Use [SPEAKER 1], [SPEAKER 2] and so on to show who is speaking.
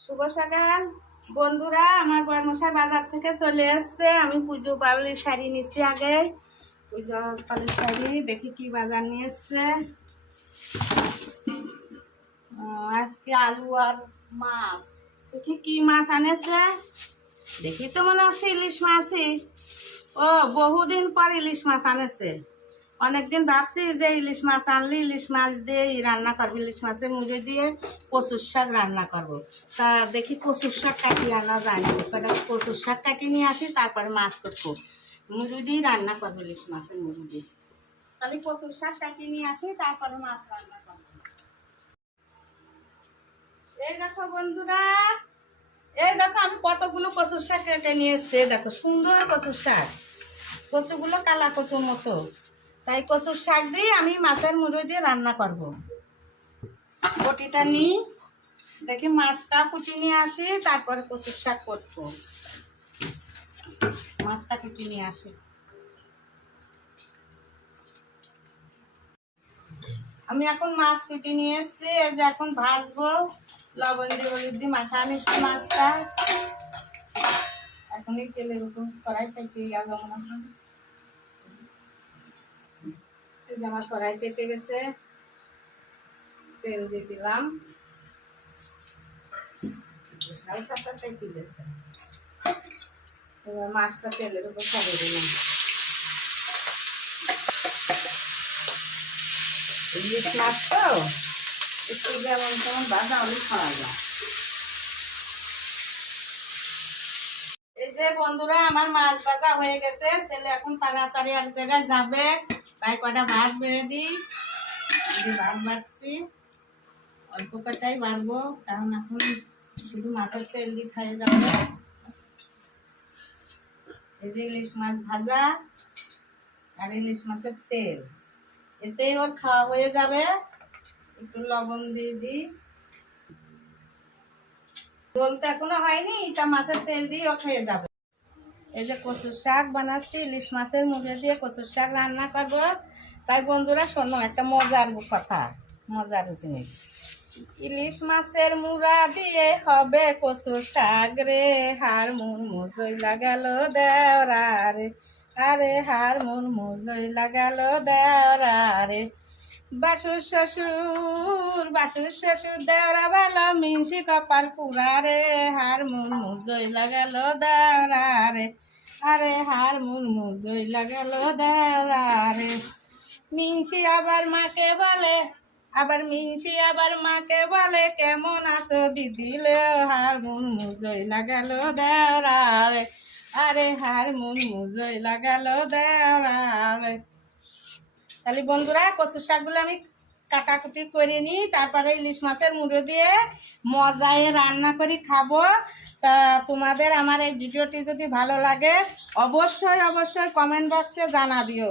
[SPEAKER 1] শুভ সকাল। বন্ধুরা, আমার বর্মশাই বাজার থেকে চলে এসছে। আমি পুজো পালির শাড়ি নিচ্ছি আগে। পুজো পালির শাড়ি, দেখি কি বাজার নিয়ে এসছে। আজকে আলু আর মাছ। দেখি কি মাছ আনেছে। দেখি তো মনে হচ্ছে ইলিশ মাছই। ও, বহুদিন পর ইলিশ মাছ আনেছে। অনেকদিন ভাবছি যে ইলিশ মাছ আনলি, ইলিশ মাছ দিয়ে রান্না করব। ইলিশ মাছের মুজে দিয়ে কচুর শাক রান্না করব। তা দেখি কচুর শাক কাটিয়ে আনা যায় না। কটা কচুর শাক কাটিয়ে নিয়ে আসি, তারপরে মাছ করব। দিয়ে রান্না করব ইলিশ মাছের দিয়ে। তাহলে কচুর শাক কাটিয়ে নিয়ে আসি, তারপরে মাছ রান্না করব। এই দেখো বন্ধুরা, এই দেখো আমি কতগুলো কচুর শাক কেটে নিয়ে এসছি। দেখো সুন্দর কচুর শাক। কচুগুলো কালা কচুর মতো। তাই কচুর শাক দিয়ে আমি মাছের মুড়ো দিয়ে রান্না করব। বটিটা নিই দেখি মাছটা কুচি নিয়ে আসি, তারপরে কচুর শাক করব। মাছটা কুচি নিয়ে আসি। আমি এখন মাছ কুটি নিয়ে এসছি, এই যে এখন ভাজবো, লবণ দিয়ে হলুদ দিয়ে মাথা নিচ্ছি মাছটা। এখনই তেলের উপর কড়াই থেকে গেল মনে হয় এই যে আমার কড়াই তেতে গেছে। তেল দিয়ে দিলাম। বিশাল কাটা গেছে। এবার মাছটা তেলের উপর দিলাম। একটু যেমন তেমন এই যে বন্ধুরা, আমার মাছ ভাজা হয়ে গেছে। ছেলে এখন তাড়াতাড়ি এক জায়গায় যাবে। তাই কটা ভাত বেড়ে দিই? যে ভাত বাড়ছি অল্প কটাই বাড়বো কারণ এখন শুধু মাছের তেল দিয়ে খাইয়ে যাবে। এই যে ইলিশ মাছ ভাজা আর ইলিশ মাছের তেল। এতেই ওর খাওয়া হয়ে যাবে। একটু লবণ দিয়ে দিই। বলতে এখনও হয়নি, তা মাছের তেল দিয়ে ও খেয়ে যাবে। এই যে কচুর শাক বানাচ্ছি, ইলিশ মাছের মুখে দিয়ে কচুর শাক রান্না করব। তাই বন্ধুরা, শোনো, একটা মজার কথা, মজার জিনিস। ইলিশ মাছের মুড়া দিয়ে হবে কচুর শাক রে, হার মুর মুজই লাগাল দেওরা রে আরে, হার মুর মুজই লাগাল দেওরা রে বাসুর শ্বশুর বাসুর শ্বশুর দেওরা ভালো মিনসি কপাল পুরা রে, হার মুর মুজই লাগাল দেওরা রে। আরে হার মুর মুজই লাগাল দেওরা রে। মিনসি আবার মাকে বলে, আবার মিনসি আবার মাকে বলে, কেমন আছো দিদিলে হার মুন মুজই লাগালো দেওরা রে। আরে হার মুন মুজই লাগালো দেওরা রে। তাহলে বন্ধুরা কচু শাকগুলো আমি কাটাকুটি করে নিই, তারপরে ইলিশ মাছের মুড়ো দিয়ে মজায় রান্না করে খাব। তা তোমাদের আমার এই ভিডিওটি যদি ভালো লাগে, অবশ্যই অবশ্যই কমেন্ট বক্সে জানা দিও